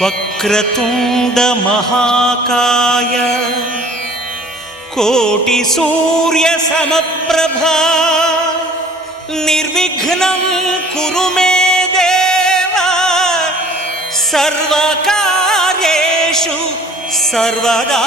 వక్రతుండ మహాకాయ కోటి సూర్య సమప్రభా నిర్విఘ్నం కురు మే దేవ సర్వకార్యేషు సర్వదా.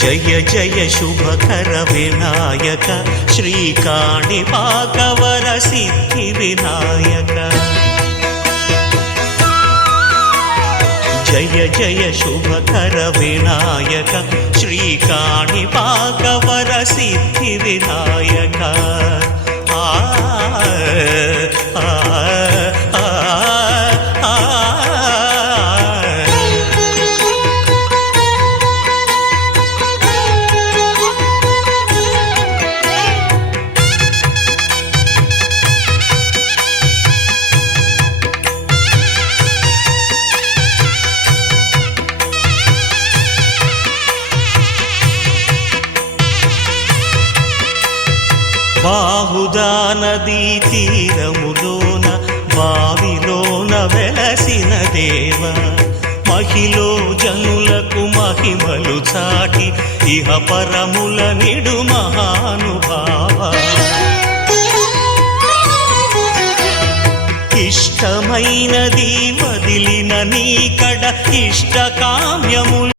జయ జయ శుభకర వినాయక శ్రీకాణిపాకవర సిద్ధి వినాయక. జయ జయ శుభకర వినాయక శ్రీకాణిపాకవర సిద్ధి వినాయక. బాహుదా నదీ తీరములోన బావిలోన వెలసిన దేవ మహిలో జనులకు మహిమలు చాటి ఇహ పరముల నిడు మహానుభావ. ఇష్టమైనది వదిలిన నీకడ ఇష్టకామ్యములు